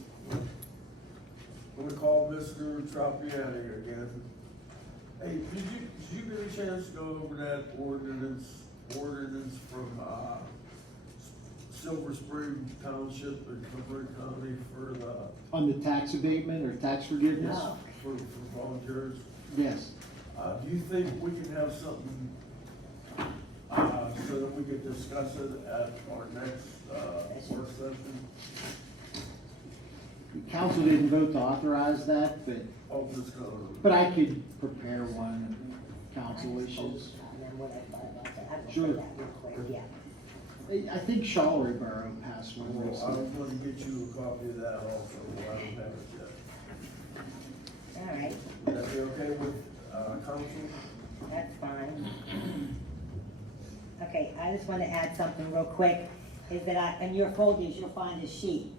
to call Mr. Toprani again. Hey, did you get a chance to go over that ordinance from, Silver Spring Township in Cumberland County for the, On the tax abatement or tax forgiveness? No. for volunteers? Yes. Do you think we can have something, so that we can discuss it at our next, work session? Council didn't vote to authorize that, Oh, just go. but I could prepare one, council wishes. And then what I thought about that, I will Sure. say that real quick, yeah. I think Charlery Borough passed one Well, I recently. was going to get you a copy of that also, I don't have it yet. All right, Would that be okay with, council? that's fine. Okay, I just want to add something real quick, is that in your folders, you'll find a sheet,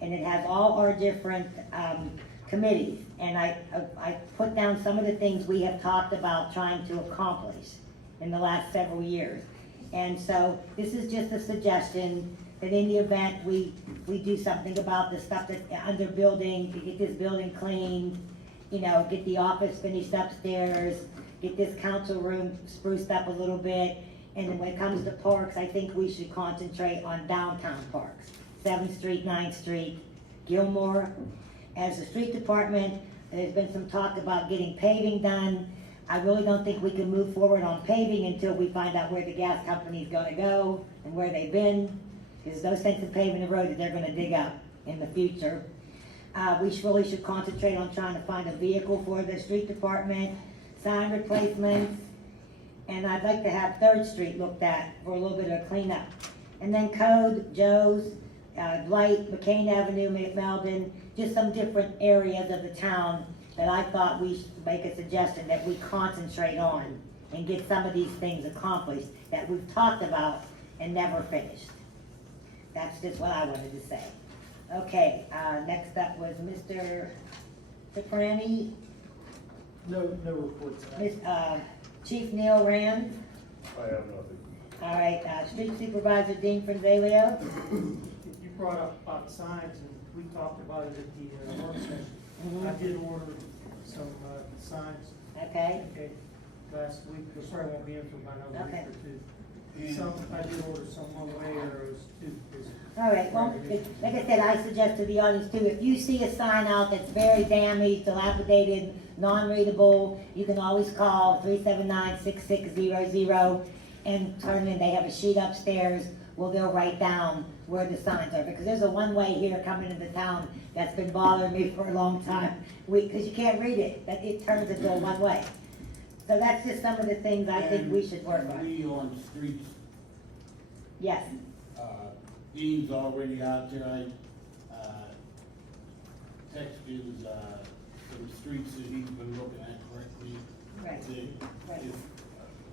and it has all our different, committees, and I put down some of the things we have talked about trying to accomplish in the last several years. And so, this is just a suggestion, that in the event we do something about the stuff that's under building, to get this building cleaned, you know, get the office finished upstairs, get this council room spruced up a little bit, and then when it comes to parks, I think we should concentrate on downtown parks. 7th Street, 9th Street, Gilmore. As the street department, there's been some talk about getting paving done. I really don't think we can move forward on paving until we find out where the gas company's gonna go and where they've been, because those things of paving the road that they're gonna dig up in the future. We really should concentrate on trying to find a vehicle for the street department, sign replacements, and I'd like to have 3rd Street looked at for a little bit of cleanup. And then Code, Joe's, Blight, McCain Avenue, Melvin, just some different areas of the town that that I thought we should make a suggestion that we concentrate on and get some of these things accomplished that we've talked about and never finished. That's just what I wanted to say. Okay, next up was Mr. Toprani, No reports. Chief Neal Rands. I have nothing. All right, Street Supervisor Dean Fronzaglio. You brought up about signs, and we talked about it at the work session. Mhm. I did order some, signs, Okay, okay, last week, they probably won't be in for about another Okay. week or two. Some, I did order some one way arrows too, because all right, well, like I said, I suggest to the audience too, if you see a sign out that's very damaged, dilapidated, non-readable, you can always call 379-6600 and turn in, they have a sheet upstairs, well, they'll write down where the signs are, because there's a one-way here coming into town that's been bothering me for a long time, because you can't read it, that it turns into a one-way. So that's just some of the things I think we should work on. We on streets, Yes, Dean's already out there, I, texted, some streets that he's been looking at correctly. right, That right. if,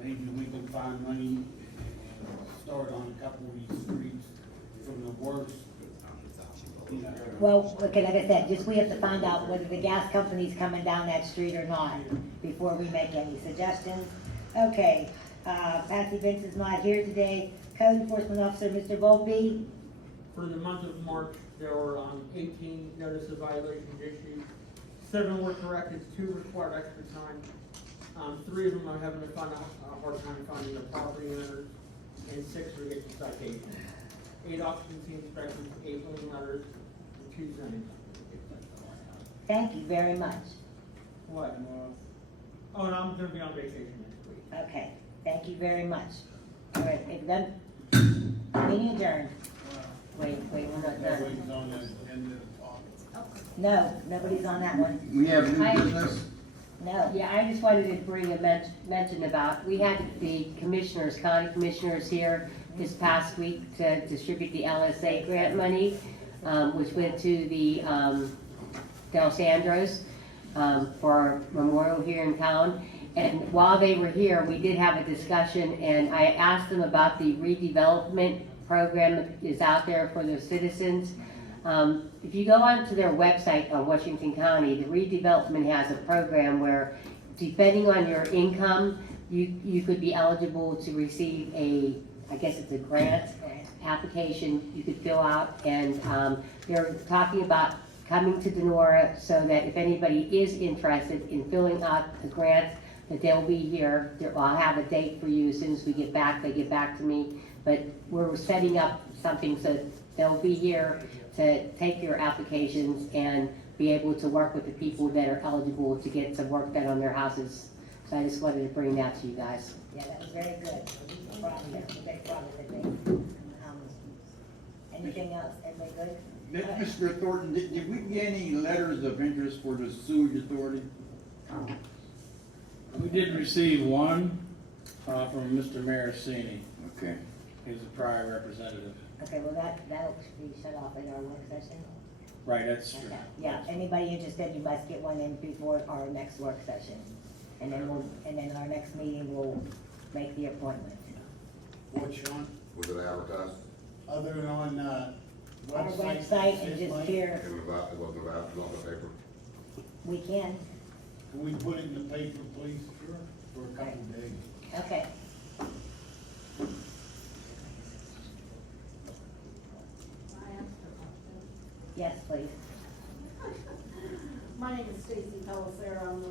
maybe we can find money and start on a couple of these streets from the worst. You know. Well, okay, like I said, just we have to find out whether the gas company's coming down that street or not before we make any suggestions. Okay, Patsy Vince is not here today. Code Enforcement Officer, Mr. Volpe. For the month of March, there were 18 notice of violations issued. 7 were corrected, 2 required extra time. 3 of them are having a hard time finding the property owners, and 6 were getting citations. 8 occupancy inspections, 8 living letters, and 2 zoning. Thank you very much. What? Oh, and I'm gonna be on vacation next week. Okay, thank you very much. All right, if done, meeting adjourned. Wait, we're not done. Everybody's on the agenda to talk. No, nobody's on that one. We have new I- business? No. Yeah, I just wanted to bring a mention about, we had the commissioners, county commissioners here this past week to distribute the LSA grant money, which went to the, Del Sandros, for our memorial here in town. And while they were here, we did have a discussion, and I asked them about the redevelopment program that is out there for the citizens. If you go onto their website on Washington County, the redevelopment has a program where, depending on your income, you could be eligible to receive I guess it's a grant application you could fill out, and they're talking about coming to Donora so that if anybody is interested in filling out the grant, that they'll be here. I'll have a date for you as soon as we get back, they get back to me. But we're setting up something so they'll be here to take your applications and be able to work with the people that are eligible to get some work done on their houses. So I just wanted to bring that to you guys. Yeah, that was very good. That's a big progress, I think. Anything else? Everybody good? Mr. Thornton, did we get any letters of interest for the sewage authority? We did receive one, from Mr. Marasini. Okay. He's a prior representative. Okay, well, that'll be shut off in our work session. Right, that's true. Okay. Yeah, anybody interested, you must get one in before our next work session. And then our next meeting, we'll make the appointment. What, Sean? Was it advertised? Other than on, On our website and just here, It wasn't about, not the paper? we can. Can we put it in the paper, please? Sure. For a couple of days. Okay. Yes, please. My name is Stacy Pellicero. I'm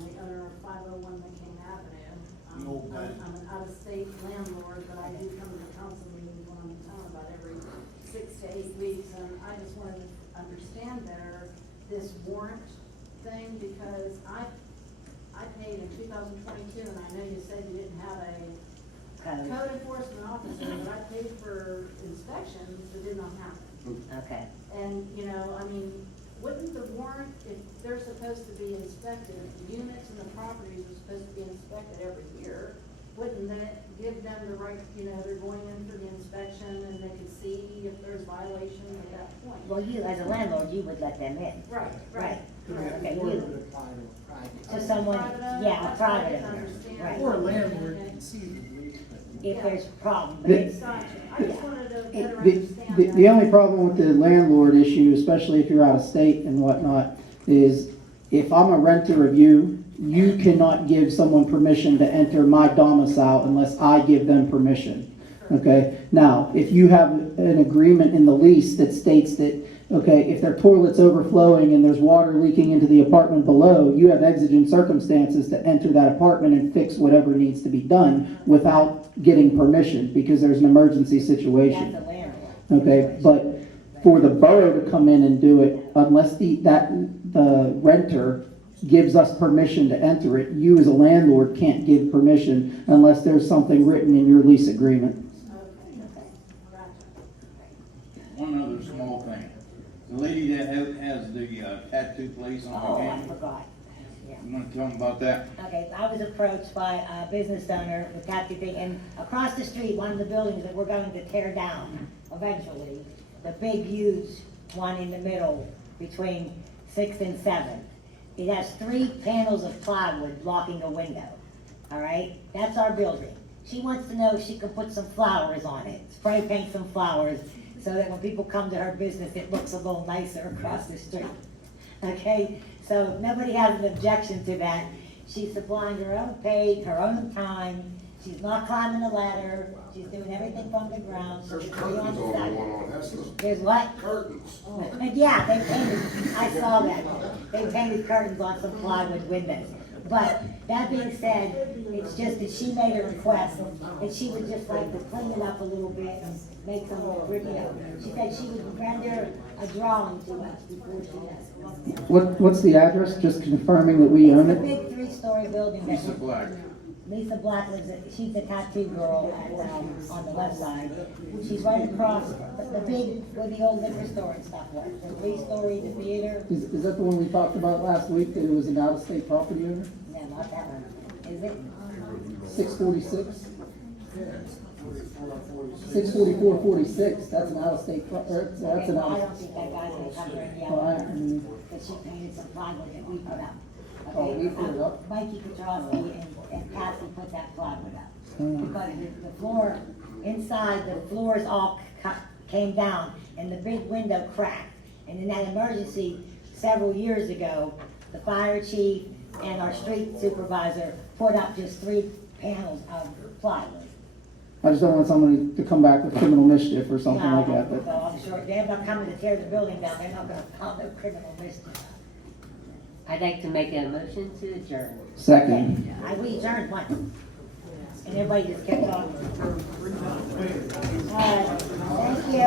the owner of 501 McCain Avenue. I'm an out-of-state landlord, but I do come to the council meetings when I'm in town about every 6 to 8 weeks. And I just wanted to understand better this warrant thing, because I paid in 2022, and I know you said you didn't have a code enforcement officer, but I paid for inspections that did not happen. Okay. And, you know, I mean, wouldn't the warrant, if they're supposed to be inspected, if the units and the properties are supposed to be inspected every year, wouldn't that give them the right, you know, they're going in for the inspection and they can see if there's violations at that point? Well, you, as a landlord, you would let them in. Right, Right. Okay, Or it you, would apply to a private. to someone, yeah, a private owner, right. Or a landlord conceivably, but. If there's a problem, but The- it's, Gotcha, I just wanted to better The, understand the, that. the only problem with the landlord issue, especially if you're out of state and whatnot, is if I'm a renter of you, you cannot give someone permission to enter my domicile unless I give them permission. Okay, now, if you have an agreement in the lease that states that, okay, if their toilet's overflowing and there's water leaking into the apartment below, you have exigent circumstances to enter that apartment and fix whatever needs to be done without getting permission, because there's an emergency situation. that's a landlord. Okay, but for the borough to come in and do it, unless the renter gives us permission to enter it, you as a landlord can't give permission unless there's something written in your lease agreement. Okay, gotcha. One other small thing. The lady that has the tattoo place on Oh, her I hand, forgot. Yeah. you wanna tell them about that? Okay, I was approached by a business owner with tattoo thing, and across the street, one of the buildings that we're going to tear down eventually, the big huge one in the middle between 6th and 7th. It has 3 panels of plywood blocking a window, all right? That's our building. She wants to know if she can put some flowers on it, spray paint some flowers, so that when people come to her business, it looks a little nicer across the street. Okay, so if nobody has an objection to that. She's supplying her own paint, her own time. She's not climbing a ladder. She's doing everything from the ground. So There's she's curtains on on the the side. one on Hester. There's what? Curtains. Yeah, they painted, I saw that. They painted curtains on some plywood windows. But that being said, it's just that she made a request that she would just like to clean it up a little bit and make some more prettier. She said she would render a drawing to us before she does. What's the address? Just confirming that we own It's a it? big 3-story building. that- Lisa Black. Lisa Black lives at, she's a tattoo girl at, on the left side. She's right across the big, where the old liquor store and stuff was, the 3-story, the theater. Is that the one we talked about last week, that it was an out-of-state property owner? No, not that one. Is it? 646? 64446, that's an out-of-state, that's Okay, an well, I out. don't think that guy's gonna cover any Well, I of mean, it, but she painted some plywood that we put up. Oh, Okay, we put it up? Mikey Petrosky and Patsy put that plywood up. Hmm. Because the floor, inside, the floors all came down, and the big window cracked. And in that emergency, several years ago, the fire chief and our street supervisor put up just 3 panels of plywood. I just don't want somebody to come back with criminal mischief or something like that, but. No, I'm sure, they're not coming to tear the building down, they're not gonna file no criminal mischief. I'd like to make a motion to adjourn. Second. We adjourned once, and everybody just kept on. Thank you.